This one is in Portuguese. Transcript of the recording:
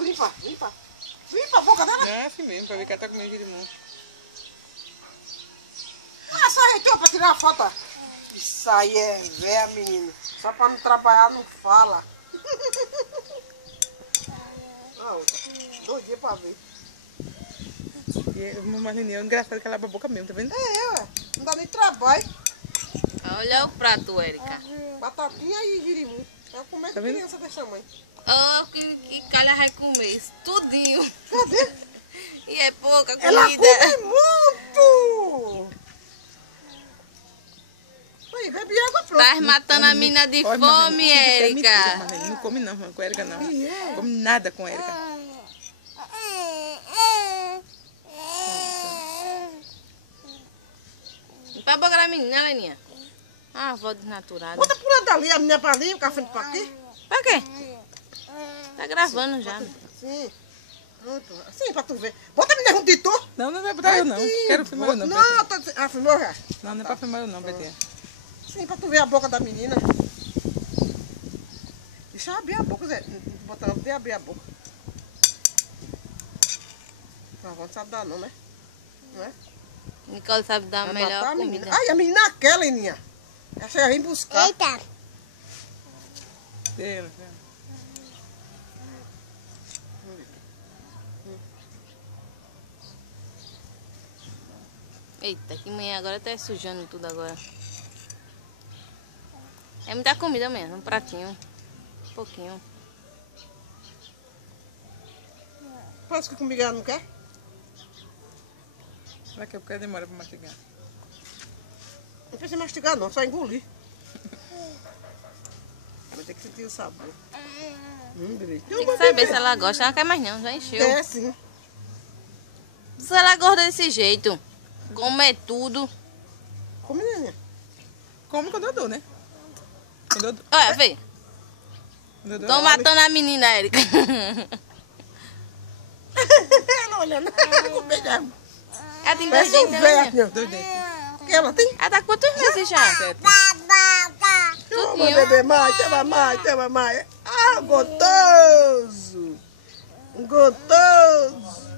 Limpa, limpa. Limpa a boca dela. É assim mesmo, pra ver que ela tá comendo girimum. Ah, só ajeitou pra tirar a foto. Isso aí é véia, menino. Só pra não atrapalhar, não fala. Não, 2 dias pra ver. E uma Marleninha, é engraçado que ela abre a boca mesmo, tá vendo? Ué. Não dá nem trabalho. Olha o prato, Érica. Batatinha e girimum. É comer Tá vendo? criança desse tamanho. Oh, que calha vai comer isso tudinho. Cadê? E é pouca comida. Ela come muito! Aí, bebe água pronto. Tá matando a mina de Olha, fome, Marlene, isso é mentira, Érica. Marlene. Não come não, com a Érica não. E é? Come nada com a Érica. Limpa a boca da menina, Leninha. Ah, avó desnaturada. Bota por lá dali, a menina pra ali, o café pra aqui. Pra quê? Tá gravando já. Sim. Pronto. Assim, pra tu ver. Bota a menina junto de tu. Não, não vai botar eu não. Aqui. Quero filmar eu não, Não, Betinha. eu tô dizendo. Ah, filmou já? Não, não é pra filmar eu não, Betinha. Sim, pra tu ver a boca da menina. Deixa eu abrir a boca, Zé. Bota não, abrir a boca. A avó não sabe dar não, né? Não é? Nicole sabe dar a Vai melhor matar a comida. menina. Ai, a menina é aquela, Leninha. Ela chega a vir buscar. Eita. Deus, Eita, que manhã agora tá sujando tudo agora. É muita comida mesmo, um pratinho. Um pouquinho. Parece que comigo ela não quer. Será que é porque demora pra mastigar? Não precisa mastigar não, só engolir. Vai ter que sentir o sabor. Bebê. Tem que saber se ela gosta. Ela não quer mais não, já encheu. É, sim. Se ela gosta desse jeito, comer tudo. Come, Leninha. Come quando eu dou, né? Quando eu dou. Olha, vê. Quando eu dou. Tô matando a menina, Érica. Ela olhando. Come mesmo. Ela tem 2 Parece um dentes, velho né? aqui, ó. 2 dentes. Que ela tem? Ela tá com quantos meses já? Toma, bebê, mãe, toma, mãe, toma, mãe. Ah, gostoso. Gostoso.